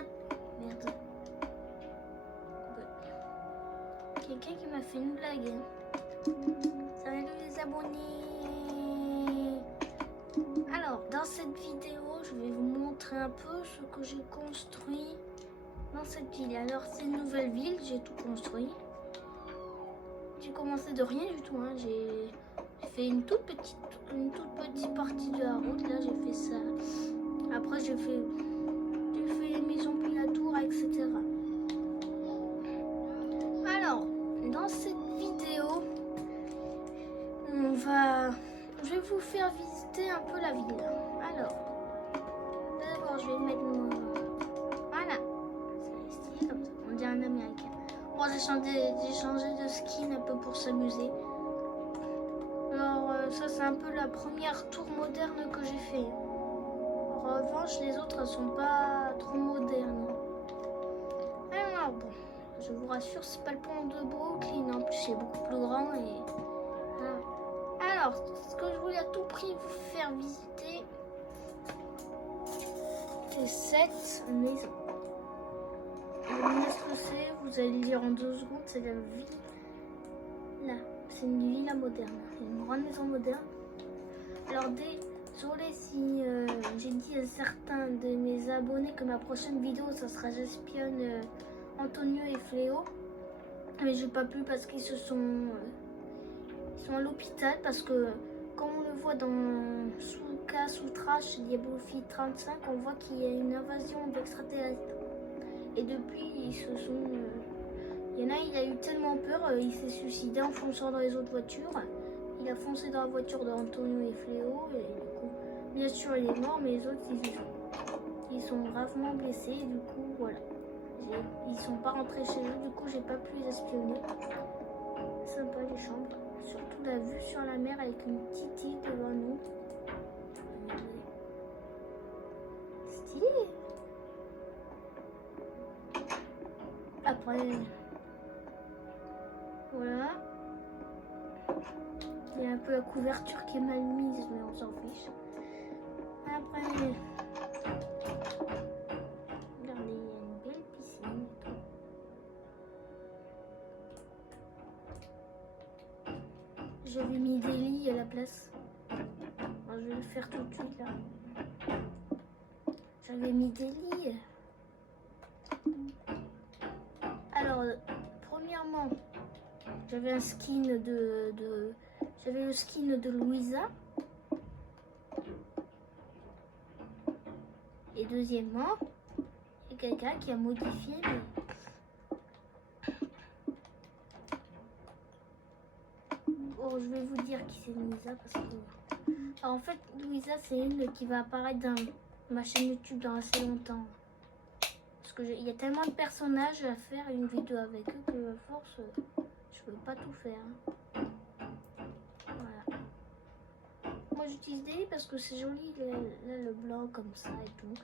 Merde. Quelqu'un qui m'a fait une blague. Salut les abonnés. Alors, dans cette vidéo, je vais vous montrer un peu ce que j'ai construit dans cette ville. Alors, c'est une nouvelle ville, j'ai tout construit. J'ai commencé de rien du tout. Hein. J'ai fait une toute petite partie de la route. Là, j'ai fait ça. Après, j'ai fait les maisons puis la tour, etc. Alors, dans cette vidéo, je vais vous faire visiter un peu la ville. Alors, d'abord, je vais mettre mon... Voilà, c'est stylé comme ça. On dirait un américain. Bon, j'ai changé de skin un peu pour s'amuser. Alors, ça, c'est un peu la première tour moderne que j'ai fait. En revanche, les autres ne sont pas trop modernes. Alors, bon, je vous rassure, c'est pas le pont de Brooklyn. En plus, c'est beaucoup plus grand et... Voilà. Alors, ce que je voulais à tout prix vous faire visiter, c'est cette maison. Ce que c'est, vous allez le lire en 2 secondes, c'est la ville. Là, c'est une villa moderne, une grande maison moderne. Alors, désolé si j'ai dit à certains de mes abonnés que ma prochaine vidéo, ça sera j'espionne Antonio et Fléau. Mais j'ai pas pu parce qu'ils sont à l'hôpital parce que comme on le voit dans sous Trash Diablofi 35, on voit qu'il y a une invasion d'extraterrestres. Et depuis, il y en a, il a eu tellement peur, il s'est suicidé en fonçant dans les autres voitures. Il a foncé dans la voiture d'Antonio et Fléau et du coup, bien sûr, il est mort, mais les autres, ils sont gravement blessés. Et du coup, voilà. Ils sont pas rentrés chez eux, du coup, j'ai pas pu les espionner. Sympa les chambres. Surtout la vue sur la mer avec une petite île devant nous. Stylé. Après, voilà. Il y a un peu la couverture qui est mal mise, mais on s'en fiche. Après, regardez, il y a une belle piscine. J'avais mis des lits à la place. Alors, je vais le faire tout de suite là. J'avais mis des lits. Alors, premièrement, j'avais un skin j'avais le skin de Louisa. Et deuxièmement, il y a quelqu'un qui a modifié Oh, je vais vous dire qui c'est Louisa parce que... Alors, en fait, Louisa, c'est une qui va apparaître dans ma chaîne YouTube dans assez longtemps. Parce que il y a tellement de personnages à faire une vidéo avec eux que à force, je peux pas tout faire. Voilà. Moi, j'utilise des lits parce que c'est joli, là, le blanc comme ça et tout.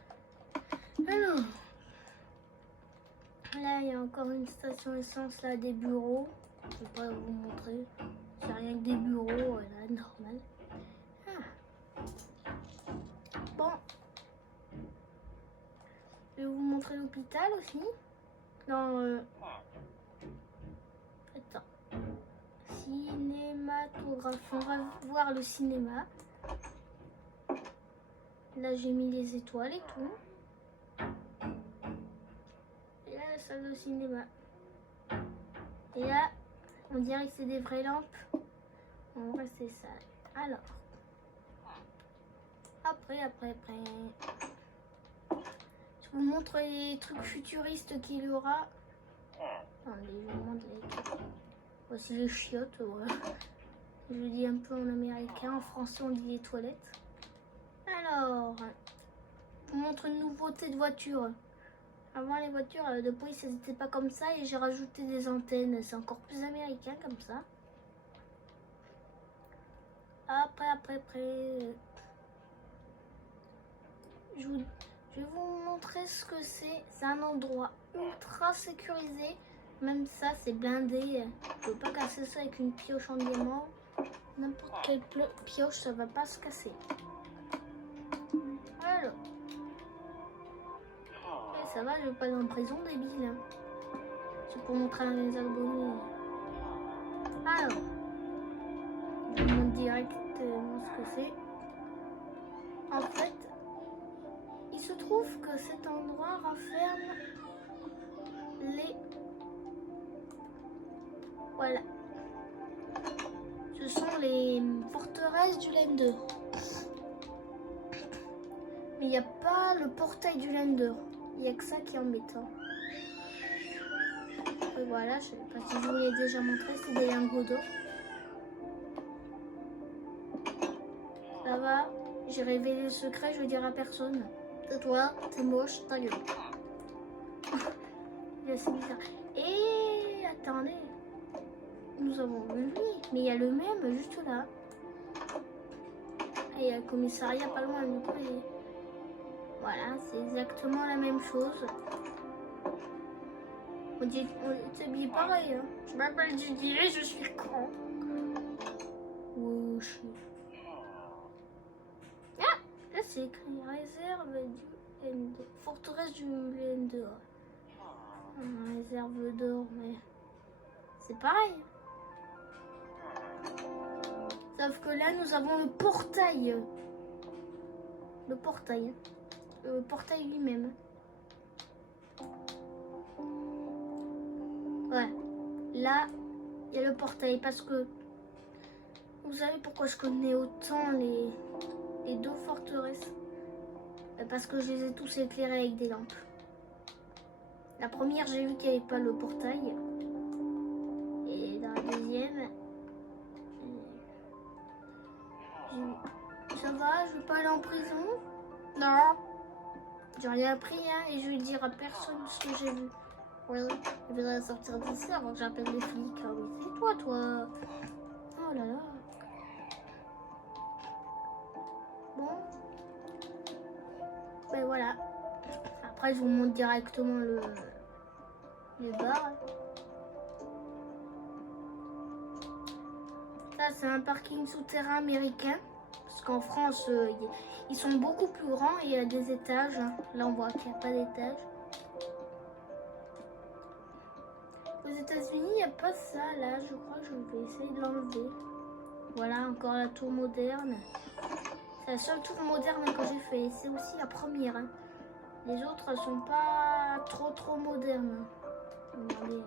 Alors, là, il y a encore une station essence, là, des bureaux. Je vais pas vous montrer. C'est rien que des bureaux, là, normal. Ah. Bon. Je vais vous montrer l'hôpital aussi. Dans Attends. Cinématographie. On va voir le cinéma. Là, j'ai mis les étoiles et tout. Et là, la salle de cinéma. Et là, on dirait que c'est des vraies lampes. En vrai, c'est ça. Alors. Après. Je vous montre les trucs futuristes qu'il y aura. Attendez, je vous montre les trucs. Voici les chiottes. Ouais. Je le dis un peu en américain. En français, on dit les toilettes. Alors, je vous montre une nouveauté de voiture. Avant, les voitures de police, elles n'étaient pas comme ça. Et j'ai rajouté des antennes. C'est encore plus américain comme ça. Après. Je vais vous montrer ce que c'est. C'est un endroit ultra sécurisé. Même ça, c'est blindé. Je ne peux pas casser ça avec une pioche en diamant. N'importe quelle pioche, ça va pas se casser. Alors. Et Ça va, je vais pas aller en prison, débile. Hein. C'est pour montrer à mes abonnés. Alors, je vous montre directement ce que c'est. En fait, il se trouve que cet endroit renferme les... Voilà. Ce sont les forteresses du Lender. Mais il n'y a pas le portail du Lender. Il n'y a que ça qui est embêtant. Et voilà, je ne sais pas si je vous l'ai déjà montré, c'est des lingots d'or. Ça va, j'ai révélé le secret, je ne le dirai à personne. C'est toi, t'es moche, ta gueule. C'est bizarre. Et attendez, nous avons lui, mais il y a le même juste là. Et il y a le commissariat pas loin, du coup. Voilà, c'est exactement la même chose. On s'habille pareil. Hein. Je m'appelle Didier, je suis con. Wesh. Ah, là c'est écrit réserve du Lender. Forteresse du Lender. Réserve d'or, mais c'est pareil. Sauf que là, nous avons le portail. Le portail. Le portail lui-même. Ouais. Là, il y a le portail parce que vous savez pourquoi je connais autant les deux forteresses? Parce que je les ai tous éclairés avec des lampes. La première, j'ai vu qu'il n'y avait pas le portail. Et dans la deuxième, ça va, je vais pas aller en prison? Non. J'ai rien appris, hein, et je vais dire à personne ce que j'ai vu. Oui, je voudrais sortir d'ici avant que j'appelle les flics. Ah oui, c'est toi, toi. Oh là là. Bon. Ben voilà. Après, je vous montre directement le bar. Ça, c'est un parking souterrain américain. Parce qu'en France, ils sont beaucoup plus grands et il y a des étages. Hein. Là, on voit qu'il n'y a pas d'étage. Aux États-Unis, il n'y a pas ça. Là, je crois que je vais essayer de l'enlever. Voilà, encore la tour moderne. C'est la seule tour moderne que j'ai fait. C'est aussi la première. Hein. Les autres sont pas trop modernes. Regardez,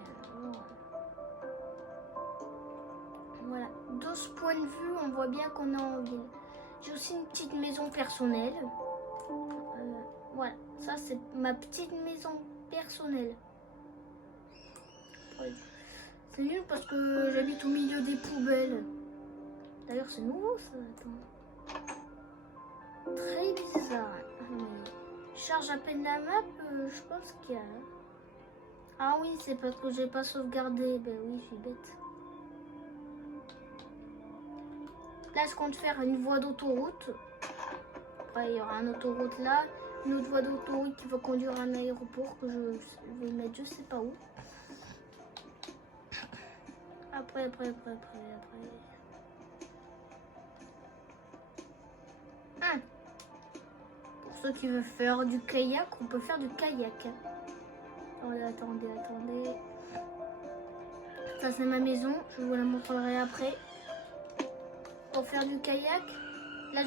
voilà. De ce point de vue, on voit bien qu'on est en ville. J'ai aussi une petite maison personnelle. Voilà, ça c'est ma petite maison personnelle. C'est nul parce que j'habite au milieu des poubelles. D'ailleurs, c'est nouveau ça. Attends. Très bizarre. Je charge à peine la map, je pense qu'il y a. Ah oui, c'est parce que j'ai pas sauvegardé. Ben oui, je suis bête. Là, je compte faire une voie d'autoroute. Après, il y aura une autoroute là. Une autre voie d'autoroute qui va conduire à un aéroport que je vais mettre je sais pas où. Après. Pour ceux qui veulent faire du kayak, on peut faire du kayak. Attendez. Ça, c'est ma maison. Je vous la montrerai après. Pour faire du kayak, là,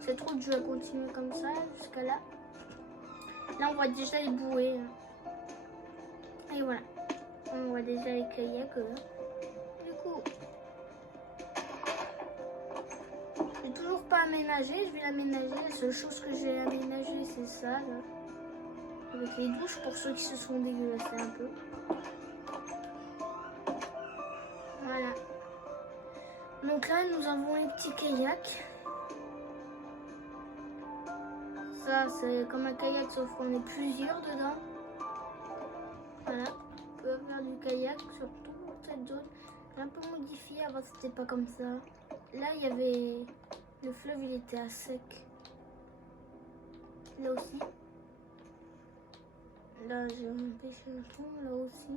cette route, je vais continuer comme ça jusqu'à là. Là, on voit déjà les bouées. Et voilà. On voit déjà les kayaks. Du coup, j'ai toujours pas aménagé. Je vais l'aménager. La seule chose que j'ai aménagée, c'est ça. Là. Avec les douches pour ceux qui se sont dégueulassés un peu. Voilà. Donc là, nous avons les petits kayaks. Ça, c'est comme un kayak, sauf qu'on est plusieurs dedans. Voilà. On peut faire du kayak, surtout dans cette zone. J'ai un peu modifié, avant c'était pas comme ça. Là, il y avait... Le fleuve, il était à sec. Là aussi. Là, j'ai empêché le fond, là aussi.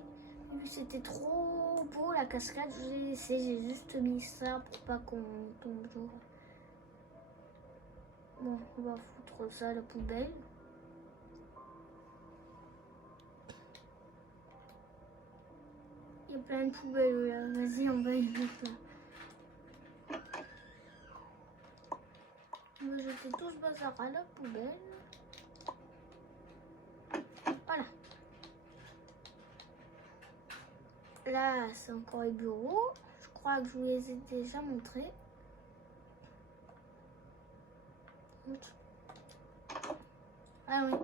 Vu que c'était trop beau la cascade, j'ai juste mis ça pour pas qu'on tombe jour. Bon, on va foutre ça à la poubelle. plein de poubelles là. Vas-y, on va y mettre là. On va jeter tout ce bazar à la poubelle. Voilà. Là, c'est encore les bureaux. Je crois que je vous les ai déjà montrés. Ah oui.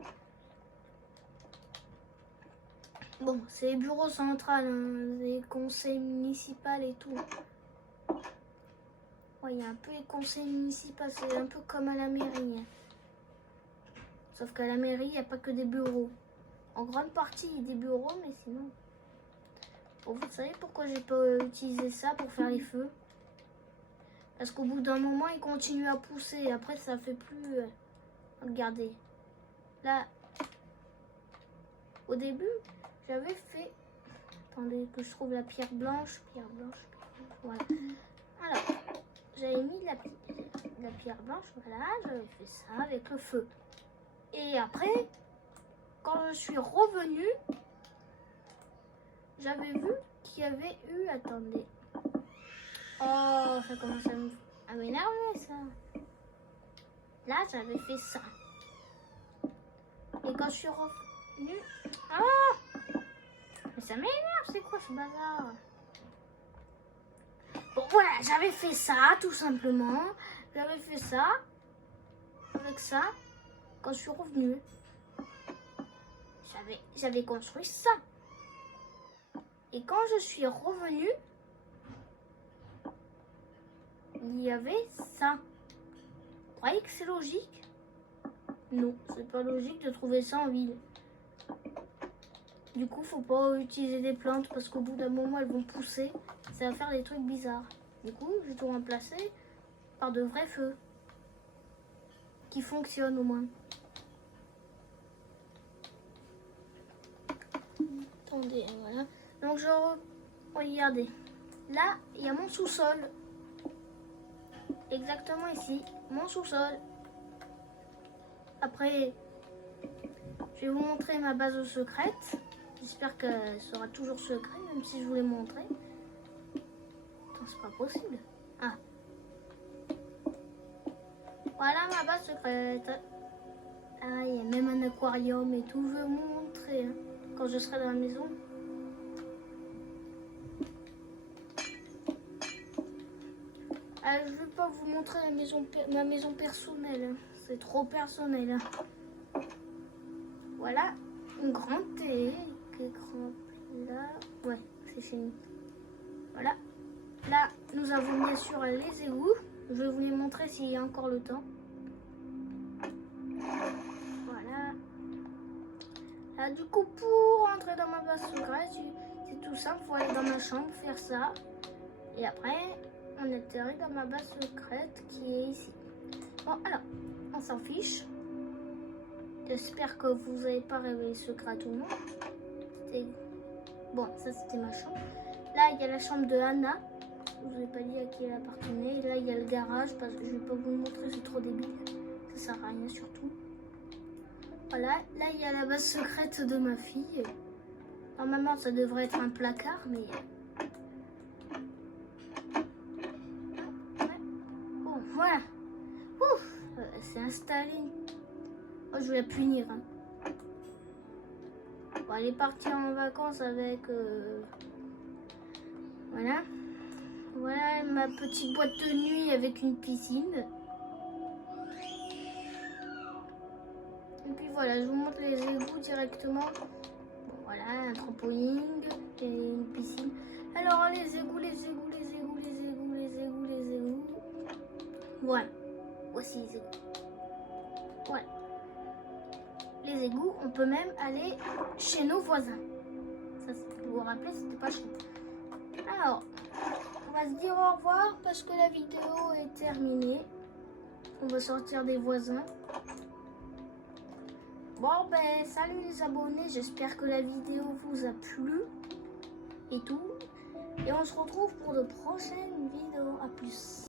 Bon, c'est les bureaux centraux, hein, les conseils municipaux et tout. Ouais, il y a un peu les conseils municipaux, c'est un peu comme à la mairie. Hein. Sauf qu'à la mairie, il n'y a pas que des bureaux. En grande partie, il y a des bureaux, mais sinon... Bon, vous savez pourquoi j'ai pas utilisé ça pour faire les feux? Parce qu'au bout d'un moment, il continue à pousser. Après, ça fait plus... Regardez. Là, au début, j'avais fait... Attendez que je trouve la pierre blanche. Pierre blanche. Voilà. Alors, j'avais mis la pierre blanche. Voilà, j'avais fait ça avec le feu. Et après, quand je suis revenue, j'avais vu qu'il y avait eu... Attendez. Oh, ça commence à m'énerver, ça. Là, j'avais fait ça. Et quand je suis revenue... Ah! Mais ça m'énerve, c'est quoi ce bazar? Bon, voilà, j'avais fait ça, tout simplement. J'avais fait ça. Avec ça. Quand je suis revenue. J'avais construit ça. Et quand je suis revenue, il y avait ça. Vous croyez que c'est logique? Non, c'est pas logique de trouver ça en ville. Du coup, faut pas utiliser des plantes parce qu'au bout d'un moment, elles vont pousser. Ça va faire des trucs bizarres. Du coup, je vais tout remplacer par de vrais feux. Qui fonctionnent au moins. Attendez, voilà. Donc, regardez. Là, il y a mon sous-sol. Exactement ici, mon sous-sol. Après, je vais vous montrer ma base secrète. J'espère qu'elle sera toujours secrète, même si je vous l'ai montré. Attends, c'est pas possible. Ah. Voilà ma base secrète. Ah, il y a même un aquarium et tout. Je vais vous montrer hein, quand je serai dans la maison. Je ne vais pas vous montrer ma maison personnelle. Hein. C'est trop personnel. Hein. Voilà, une grande télé. Écran là. Ouais, c'est chez nous. Voilà. Là, nous avons bien sûr les égouts. Je vais vous les montrer s'il y a encore le temps. Voilà. Là, du coup, pour entrer dans ma base secrète, c'est tout simple. Il faut aller dans ma chambre, faire ça. Et après, on atterrit dans ma base secrète qui est ici. Bon, alors, on s'en fiche. J'espère que vous n'avez pas réveillé secret à tout le monde. Bon, ça c'était ma chambre. Là, il y a la chambre de Anna. Je vous ai pas dit à qui elle appartenait. Et là, il y a le garage. Parce que je vais pas vous le montrer, c'est trop débile. Ça sert à rien surtout. Voilà, là, il y a la base secrète de ma fille. Normalement, ça devrait être un placard, mais... Bon, voilà. Ouf, c'est installé. Oh, je vais la punir. Hein. Bon, elle est partie en vacances avec... Voilà. Voilà ma petite boîte de nuit avec une piscine. Et puis voilà, je vous montre les égouts directement. Bon, voilà, un trampoline et une piscine. Alors les égouts. Voilà. Voici les égouts. Voilà. Les égouts, on peut même aller chez nos voisins. Ça, vous vous rappelez, c'était pas chaud. Alors, on va se dire au revoir parce que la vidéo est terminée. On va sortir des voisins. Bon, ben, salut les abonnés. J'espère que la vidéo vous a plu et tout. Et on se retrouve pour de prochaines vidéos. À plus.